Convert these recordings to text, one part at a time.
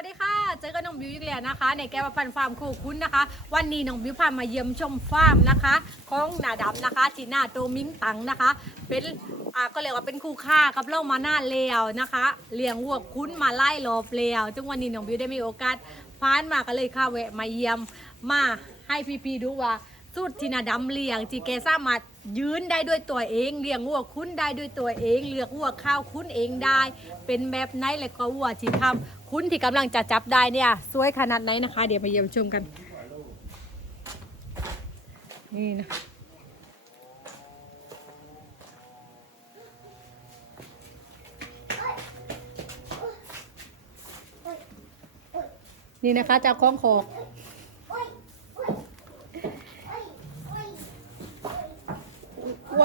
วัสดีค่ะ เจอกับน้องบิวอีกแล้วนะคะ ในแก้วพันฟาร์มโคคุ้นนะคะ วันนี้น้องบิวพามาเยี่ยมชมฟาร์มนะคะของหนาดำนะคะจีน่าโตมิงตังนะคะ เป็นอ่าก็เรียกว่าเป็นคู่ค่ากับเล่ามาหน้าเลวนะคะเลี้ยงวัวคุ้นมาไล่รอบเลวจึงวันนี้น้องบิวได้มีโอกาสพานมาก็เลยค่ะแวะมาเยี่ยมมาให้พี่ๆดูว่า สูตรที่นาดำเลี้ยงจีเกสามารถยืนได้ด้วยตัวเองเลี้ยงวัวคุ้นได้ด้วยตัวเอง เลือกวัวข้าวคุ้นเองได้ เป็นแบบไหนแล้วก็วัวที่ทำคุ้นที่กำลังจะจับได้เนี่ยสวยขนาดไหนนะคะ เดี๋ยวไปเยี่ยมชมกัน นี่นะนี่นะคะเจ้าของโคก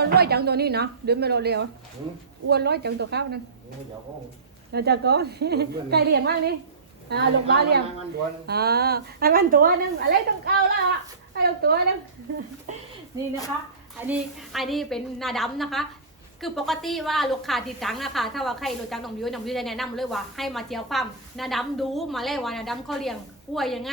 วนร้อยจังตัวนี้นะเดินไปเราเร็วอืมอ้วนร้อยจังตัวข้าวนั่นเดี๋ยวก็ เราจะก็ไก่เลี้ยงมากนี่อ่าลูกบ้านเลี้ยงมันด่วนอ่าไอ้มันตัวนึงอะไรต้องเข้าละไอ้ลูกตัวนึง นี่นะคะ อันนี้อันนี้เป็นนาดำนะคะ คือปกติว่าลูกค้าที่จังอะค่ะถ้าว่าใครรู้จักน้องบิวน้องบิวจะแนะนำเลยว่าให้มาเที่ยวฟาร์มนาดำดูมาเลยว่านาดำเขาเลี้ยงวัวยังไง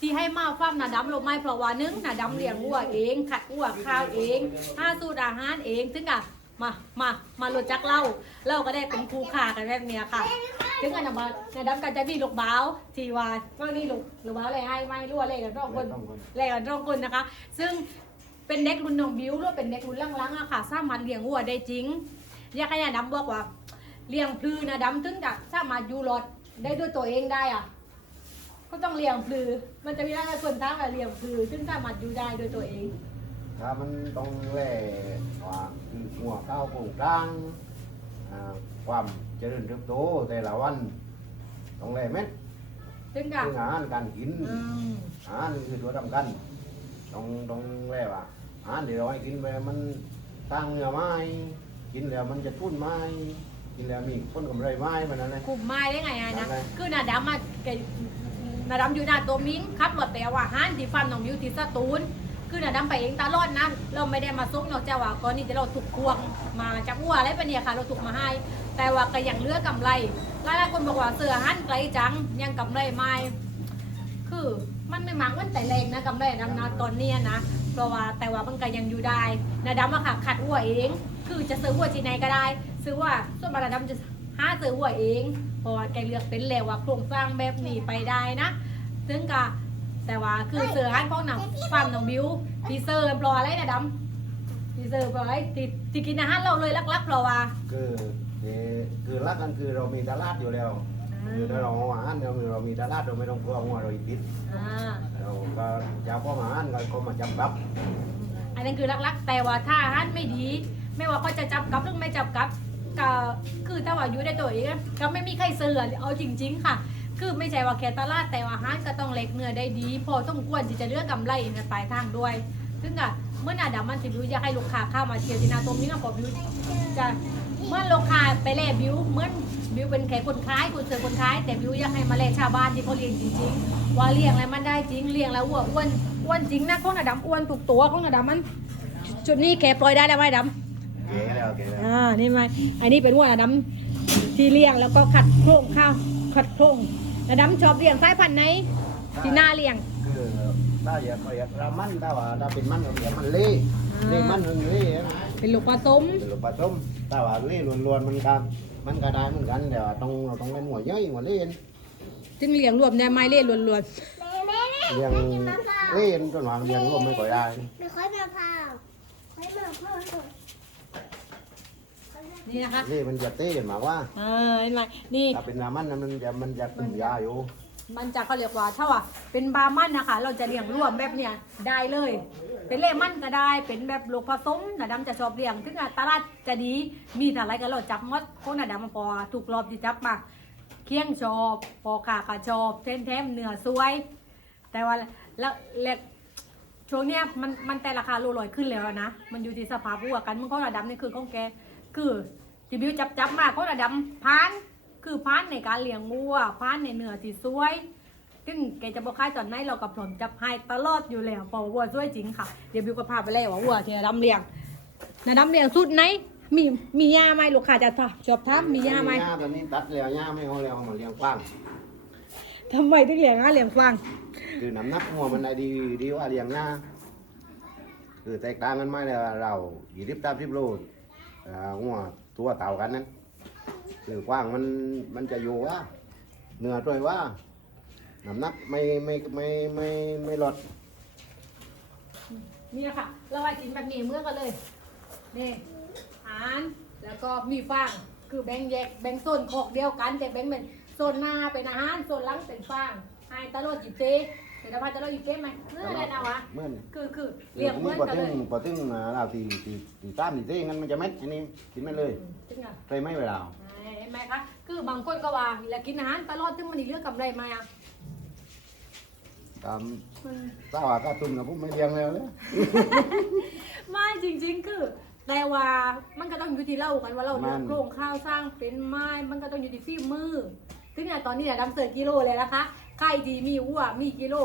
ที่ให้มาฟาร์มนาดำเราไม่เพราะว่าหนึงหนาดำเลี้ยงวัวเองขัดวัวข้าวเองห้าสูตรอาหารเองถึงอะมามามารู้จักเราเราก็ได้เป็นครูขากันแบบเนี้ยค่ะถึงอันนั้นมานาดำก็จะมีลูกบ้าวทีว่าว่านี่ลูกลูกบ้าวอะไรให้ไม่รู้อะไรกันรอบคนองคนแรกันรอบคนนะคะ ซึ่งเป็นเด็กรุ่นน้องบิวหรือเป็นเด็กรุ่นลังๆอะค่ะ สามารถเลี้ยงวัวได้จริงอยากให้นาดำบอกว่าเลี้ยงพลือนาดำถึงจะสามารถอยู่รอดได้ด้วยตัวเองได้อะ ก็ต้องเลี้ยงพลือ มันจะมีหลายคนท้าว่าเลี้ยงพลือซึ่งสามารถอยู่ได้ด้วยตัวเอง ถ้ามันต้องแล่ว่าคือหัวข้าวโป่งกลางอ่าความเจริญเติบโตแต่ละวันต้องแล่เม็ดซึ่งก็ซึ่งอาหารการกิน อืมอาหารนี่คือตัวสำคัญต้องต้องแล่ว่าอาหารที่เราให้กินไปมันตั้งเนื้อไม้กินแล้วมันจะทุ่นไม้กินแล้วมีผลกำไรไม้มันนั่นเลยคุมไม้ได้ไงอะนะ ได้ คือนาดำมาแก นาดำอยู่หน้าตัวมิ้งขับรถไปเอาอาหารที่ฟันน้องบิวที่สตูลคือนาดำไปเองตลอดนะเราไม่ได้มาซุกนอกจากว่าก่อนนี้จะเราถูกควงมาจากวัวอะไรปะเนี่ยค่ะเราถูกมาให้ แต่ว่าก็ยังเลือกำไรหลายๆคนบอกว่าเสือหันไกลจังยังกำไรไม่คือมันไม่มังมันแต่แรงนะกำไรดำนะตอนเนี้ยนะเพราะว่าแต่ว่ามันก็ยังอยู่ได้นาดำอะค่ะขัดวัวเอง คือจะซื้อวัวที่ไหนก็ได้ ซื้อว่าส่วนมาดำจะ หาซื้อวัวเองเพราะว่าแกเลือกเป็นแล้วว่าโครงสร้างแบบนี้ไปได้นะ ซึ่งก็แต่ว่าคือเสือหันพวกหนังฟันของบิวทีเซอร์ปลออะไรนะดำทีเซอร์ปลออะไรติดติกินอาหารเราเลยลักๆเพราะว่าคือคือคือรักกันคือเรามีตลาดอยู่แล้วคือถ้าเราเอาอาหารเราเรามีตลาดเราไม่ต้องกลัวว่าเราอีกติดอ่าเราก็จะเอาของอาหารก็เขามาจับรับ อันนั้นคือลักๆแต่ว่าถ้าอาหารไม่ดี ไม่ว่าเขาจะจับกับหรือไม่จับกับ ก็คือถ้าว่าอยู่ในตัวเองก็ไม่มีใครเสือเอาจริง ๆ ค่ะ คือไม่ใช่ว่าแค่ตลาดแต่ว่าอาหารก็ต้องเล็กเนื้อได้ดี พอต้องควรที่จะเลือกกำไรในปลายทางด้วย ซึ่งอะเมื่อนาดำมันสิบิวอยากให้ลูกค้าเข้ามาเที่ยวที่นาตรงนี้ก็ขอบิวจะเมื่อลูกค้าไปแล่บิวเหมื่อนบิวเป็นแค่คนขายคนเสือคนขายแต่บิวอยากให้มาแล่ชาวบ้านที่เขาเลี้ยงจริง ๆ ว่าเลี้ยงแล้วมันได้จริงเลี้ยงแล้วอ้วนอ้วนอ้วนจริงนะของหนาดำอ้วนถูกตัวของหนาดำมันจุดนี้แกปล่อยได้แล้วไหมดำ เก๋แล้วเก๋แล้วอ่านี่ไหมอันนี้เป็นวัวระดำที่เลี้ยงแล้วก็ขัดโครงข้าวขัดโครงระดำชอบเลี้ยงสายพันธุ์ไหนที่น่าเลี้ยง คือถ้าอยากอยากรามันถ้าว่าถ้าเป็นมันเราอยากมันเล่อ่า เล่มันมันเล่เป็นลูกผสมเป็นลูกปลาส้มถ้าว่าเล่ล้วนๆมันก็มันก็ได้เหมือนกันแต่ว่าต้องเราต้องเล่นหัวเยอะหัวเล่นจึงเลี้ยงรวมในไม้เล่ล้วนเลี้ยงเล่นจนว่าเลี้ยงรวมไม่ค่อยได้ ไม่ค่อยมะพร้าวค่อยมะพร้าวๆ นี่นะคะเล่มันจะเต้กันมาว่าอ่าเห็นไหมนี่ถ้าเป็นรามันนะมันจะมันจะกลุ่มยาอยู่ มันจะเขาเรียกว่าถ้าว่าเป็นบาร์มันนะคะ เราจะเลี้ยงรวมแบบเนี้ยได้เลย เป็นเล่มันก็ได้เป็นแบบลูกผสมนาดำจะชอบเลี้ยงถึงอะตลาดจะดีมีอะไรก็เราจับหมดคนนาดำมาพอถูกรอบที่จับมาเคียงชอบพอขาขาชอบเทมเทมเนื้อสวย แต่ว่าแล้วเล็กช่วงเนี้ยมันมันแต่ราคาโลลอยขึ้นแล้วนะ มันอยู่ที่สภาพวัวกัน มันของระดับนี่คือของแกคือ ที่บิวจับจับมาของระดับพาน คือพานในการเลี้ยงวัวพานในเนื้อที่สวย ซึ่งแกจะบอกขายตอนไหนเรากับผมจับให้ตลอดอยู่แล้วเพราะว่าวัวสวยจริงค่ะ เดี๋ยวบิวก็พาไปแล้วว่าวัวที่ระดับเลี้ยงระดับเลี้ยงสุดไหน มีมียาไหมลูกค้าจะชอบถามมียาไหมยาตอนนี้ตัดแล้วยาไม่เอาแล้วเอามาเลี้ยงกว้างทำไมถึงเลี้ยงอะเลี้ยงฟางคือน้ำหนักงัวมันได้ดีดีกว่าเลี้ยงหน้าคือแตกต่างกันไหมเลยว่าเรายี่สิบสามสิบโลอ่างัว ตัวเต่ากันนั้นคือกว้างมันมันจะอยู่ว่าเนื้อด้วยว่าน้ำหนักไม่ไม่ไม่ไม่ไม่ลดนี่ค่ะ เราไว้กินแบบนี้เมื่อกันเลยนี่อาหารแล้วก็มีฟางคือแบ่งแยกแบ่งโซนคอกเดียวกันแต่แบ่งเป็นโซนหน้าเป็นอาหารโซนหลังเป็นฟางไอ้ตะโลดจิบเจ เดี๋ยวจะพาตะโลดจิบเจไหมเมื่อไรนะวะเหมื่อนคือคือเรีเลี้ยยงงเหเหมืมืออนนพอกันถึเลงยพอถึงอ่าเราตีตีตีตามตีเต้งั้นมันจะเม็ดทีนี้กินไม่เลยจริงอะใช่ไหมเวลาเห็นไหมคะคือบางคนก็ว่าอยากกินอาหารตลอดถึงมันอีกเรื่องกำไรมาอะตามมันสาวาก็ตุนกับผมไม่เลี้ยงแล้วเลยไม่จริง ๆ คือแต่ว่ามันก็ต้องอยู่ที่เรากันว่าเรามัเลือกนโครงข้าวสร้างเป็นไม้มันก็ต้องอยู่ที่ฝีมือซึ่งเนี่ยตอนนี้เนี่ยดำเสิร์ฟกิโลเลยนะคะ ใครดีมีวัวมีกิโล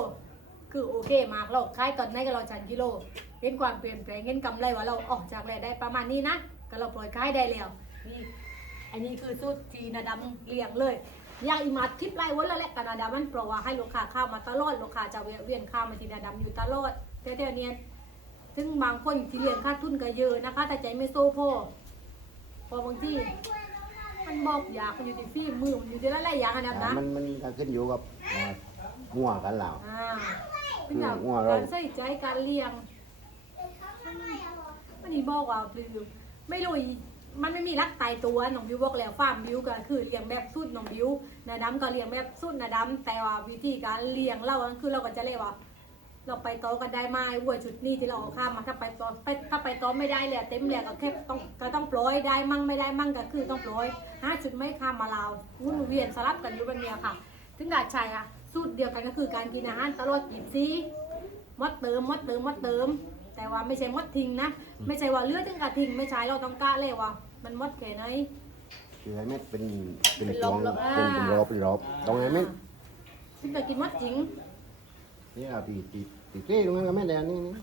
คือโอเคมากเราขายตอนไหนก็เราชันกิโลเห็นความเปลี่ยนแปลงเห็นกำไรว่าเราออกจากรายได้ประมาณนี้นะก็เราปล่อยขายได้แล้วนี่อันนี้คือสูตรทีนาดำเลี้ยงเลยอย่างอีมาทิปไล่วันล้วแหละกันนาดำมันเพราะว่าให้ลูกค้าเข้ามาตลอดลูกค้าจะเวียนข้ามาทีนาดำอยู่ตลอดแต่เดี๋ยวนี้ซึ่งบางคนที่เลี้ยงค่าทุนก็เยอะนะคะ แต่ใจไม่โซ่พอพอบางที่ มันบอกอยากมันอยู่ที่ฝีมือมันอยู่ที่หลายๆอย่างอะนะนะมันมันก็ขึ้นอยู่กับอ่างัวกันแล้วอ่าเป็นอย่างหัวเรา การใส่ใจการเลี้ยงมันนี่บอกว่าคือไม่รู้อีมันไม่มีรักตายตัวน้องบิวบอกแล้วฟาร์มบิวก็คือเลี้ยงแบบสุดน้องบิวนาดำก็เลี้ยงแบบสุดนาดำแต่ว่าวิธีการเลี้ยงเราก็คือเราก็จะเรียกว่า เราไปโตอกันได้ไหมวัวชุดนี้ที่เราเอาข้ามมาถ้าไปโตอไปถ้าไปโตอไม่ได้เลยเต็มเลยก็แค่ต้องก็ต้องปล่อยได้มั่งไม่ได้มั่งก็คือต้องปล่อยห้าชุดไม่ข้ามมาเราวุ่นเวียนสลับกันอยู่แบบเนี้ยค่ะ ถึงดาดชัยอะสูตรเดียวกันก็คือการกินอาหารตลอดกีบซีมดเติมมดเติมมดเติม แต่ว่าไม่ใช่มดทิ้งนะ ไม่ใช่ว่าเลือดถึงกะทิ้งไม่ใช่เราต้องกล้าเลยว่า มันมดแค่ไหนคือให้เม็ดเป็นเป็นเป็นกรลอบงเหรอเป็นเป็นรอบเป็นรอบตรงไหนเม็ดถึงจะกินมดจริง นี่เราตีตีตีเต้ตรงนั้นก็ไม่แดงนี่นี่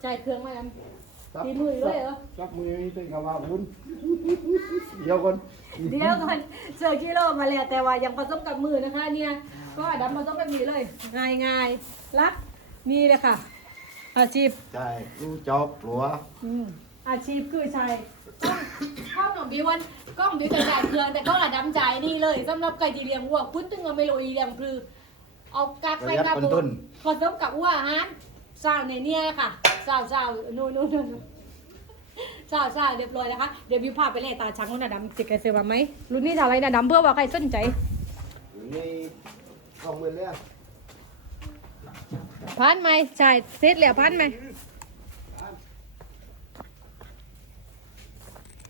ใจเครื่องไหมกันซับตีมือด้วยเหรอซับมือนี่เป็นคำว่าบุญเดี๋ยวคนเดี๋ยวก่อนเจอกิโลมาแล้วแต่ว่ายังผสมกับมือนะคะ เนี่ย ก็ดำผสมแบบนี้เลยง่ายง่ายๆรักนี่เลยค่ะ อาชีพ ใช่รู้จอบหลัวอืมอาชีพคือชายข้าวของบิวันกล้องบิวจะใหญ่เครื่องแต่ก็ระดำใจายนี่เลยสำหรับไก่ที่เลี้ยงวัวพุ่นตึงเอาไม่โรยเลี้ยงคือ เอากากไปกากบุผสมกับวัวอาหารสาวในเนี่ยค่ะสาวสาวนู่นนู่นนู่นสาวสาวเรียบร้อยนะคะเดี๋ยวบิวพาไปเล่ตาช้างของนาดำจิกไก่เสือมาไหมรุ่นนี้ทำอะไรนาดำเพื่อว่าใครสนใจนี่สองหมื่นเลยพันไหมใช่เสร็จแล้วพันไหม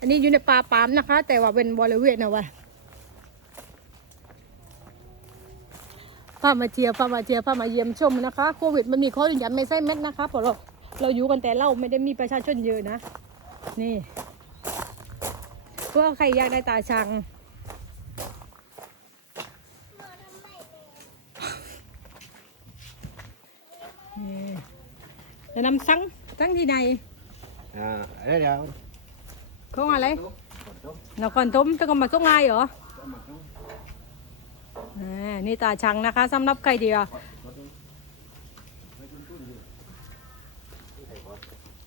อันนี้อยู่ในป่าปามนะคะ แต่ว่าเป็นบริเวณนะวะามาเที่ยวพามาเที่ยวพามาเยี่ยมชมนะคะโควิดมันมีข้อยืนยันไม่ใช่เม็ดนะคะเพราะเราเราอยู่กันแต่เราไม่ได้มีประชาชนเยอะนะ นี่เพื่อใครอยากได้ตาชังนี่จะนำซังซังที่ไหนอ่าเดี๋ยวเดี๋ยวของอะไรนครธมต้องเอามาส่งไงเหรออ่า นี่ตาชังนะคะสำหรับใครเดียว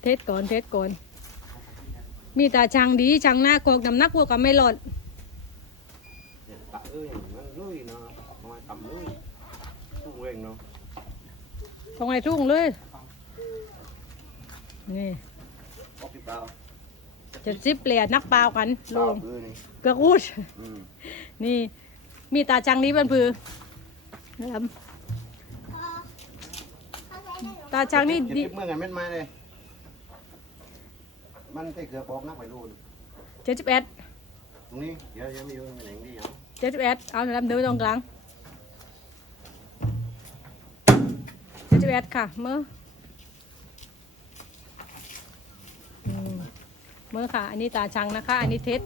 เทสก่อนเทสก่อน มีตาชังดีชังหน้าโกกน้ำหนักพวกกับไม่หลดตักเอ้ยมันลุยเนาะมาทำลุยตู้เองเนาะตรงไหนทุ่งเลย นี่ออกที่เปล่าจะซิปเปลี่ยนนักเปล่ากันเปลล่างคือนี่กระอุดอืมนี่ มีตาจังนี้เป็นพือนะครับพ่อพ่อใช้ได้หรอตาจังนี่จะดีทิปเมื่อไงเม็ดไม้เลยมันใส่เกลือบอกนักไปรูนเจ็ดสิบเอ็ดตรงนี้เดี๋ยวเดี๋ยวมีอยู่ในไหนดีอย่างเจ็ดสิบเอ็ดเอาลำเดินตรงกลางเจ็ดสิบเอ็ดค่ะมืออืมมือค่ะ อันนี้ตาชังนะคะ อันนี้เท็ด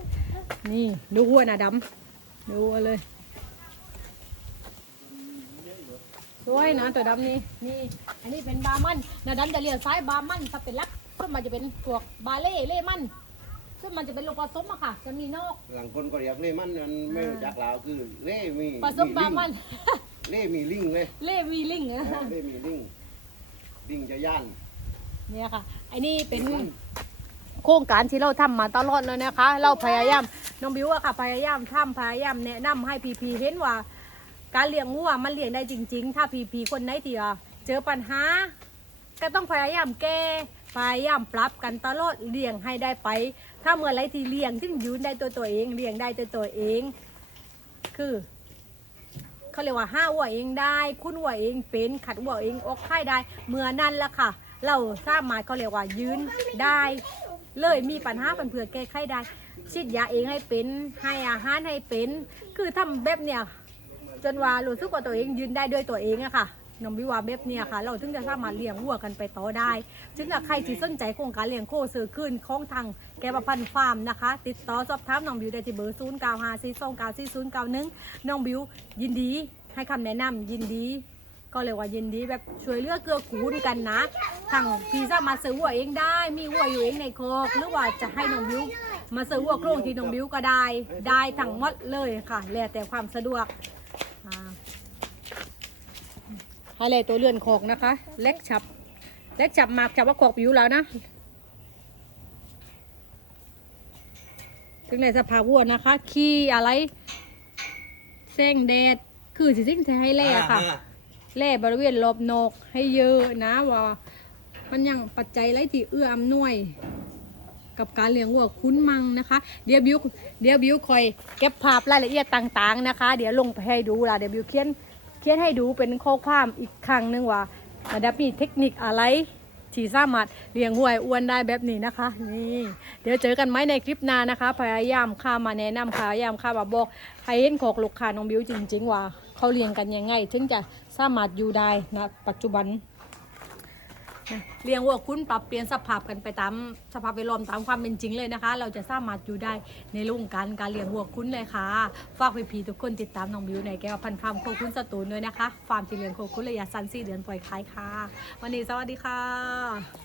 นี่ดูหัวหน้าดำดูเอาเลย สวยนะตัวดำนี่นี่ อันนี้เป็นบาร์มันหน้าดำจะเรียกซ้ายบาร์มันถ้าเป็นลักส่วนมันจะเป็นพวกบาเล่เล่มันส่วนมันจะเป็นลูกผสมอะค่ะ จะมีนอก หลังคนก็เรียกเล่มันมันไม่รู้จักลาวคือเล่มีผสมบาร์มัน เล่มีลิงเลยเล่วีลิงเออะอเล่มีลิงลิงจะย่านเนี่ยค่ะไอ้นี่เป็นโครงการที่เราทำมาตลอดเลยนะคะ เราพยายามน้องบิวอะค่ะพยายามทำพยายามแนะนำให้พีพีเห็นว่า การเลี้ยงวัวมันเลี้ยงได้จริง ๆ ถ้าพีพีคนไหนที่เจอปัญหา ก็ต้องพยายามแก้พยายามปรับกันตลอดเลี้ยงให้ได้ไป ถ้าเมื่อไรที่เลี้ยงที่ยืนได้ตัวตัวเองเลี้ยงได้ตัวตัวเอง คือเขาเรียกว่าห้าวัวเองได้ คุณวัวเองเป็นขัดวัวเองออกไข่ได้ เมื่อนั้นละค่ะ เราสามารถเขาเรียกว่ายืนได้ เลยมีปัญหาเป็นเพื่อแก้ไขได้ฉีดยาเองให้เป็นให้อาหารให้เป็น คือทำแบบเนี้ย จนว่ารู้สึกว่าตัวเองยืนได้ด้วยตัวเองอะค่ะน้องวิวาแบบเนี้ยค่ะ เราถึงจะสามารถเลี้ยงวัวกันไปต่อได้จึงถ้าใครที่สนใจโครงการเลี้ยงโคซื้อขึ้นของทางแกประพันธ์ฟาร์มนะคะ ติดต่อสอบถามน้องบิวได้ที่เบอร์0 9 5 4 2 9 4 0 9 1น้องบิวยินดีให้คำแนะนำยินดี ก็เลยว่ายินดีแบบช่วยเหลือเกื้อกูลกันนะทางพี่สามารถซื้อวัวเองได้ มีวัวอยู่เองในโคกหรือว่าจะให้น้องบิวมาซื้อวัวโครงที่น้องบิวก็ได้ ได้ทั้งหมดเลยค่ะแล้วแต่ความสะดวก อ่าอะไรตัวเลื่อนโคกนะคะ เล็กฉับ เล็กฉับหมากจับว่าโคกผิวแล้วนะถึงในสภาพวัวนะคะ ขี้อะไรแสงแดด คือสิสิ่งที่ให้แล่ค่ะ แล่บริเวณรอบนอกให้เยอะนะว่า มันยังปัจจัยไรที่เอื้ออำนวย กับการเลี้ยงวัวคุ้นมังนะคะ เดี๋ยวบิวเดี๋ยวบิวคอยเก็บภาพรายละเอียดต่างๆนะคะ เดี๋ยวลงไปให้ดูละเดี๋ยวบิวเขียนเขียนให้ดูเป็นข้อความอีกครั้งหนึงว่าระดับมีเทคนิคอะไรที่สามารถเลี้ยงวัวให้อ้วนได้แบบนี้นะคะ นี่เดี๋ยวเจอกันไหมในคลิปหน้านะคะ พยายามข้ามาแนะนำพยายามข้ามาบอกให้เห็นของลูกค้าน้องบิวจริง ๆ ว่า เขาเลี้ยงกันยังไง ถึงจะสามารถอยู่ได้นะปัจจุบัน เลี้ยงวัวคุ้นปรับเปลี่ยนสภาพกันไปตามสภาพแวดล้อมตามความเป็นจริงเลยนะคะ เราจะสามารถอยู่ได้ในรุ่งการการเลี้ยงวัวคุ้นเลยค่ะ ฝากพี่ๆทุกคนติดตามน้องบิวในแก้วพันธุ์ฟาร์มโคคุ้นสตูนด้วยนะคะ ฟาร์มที่เลี้ยงโคคุ้นระยะสั้นสี่เดือนปล่อยขายค่ะ วันนี้สวัสดีค่ะ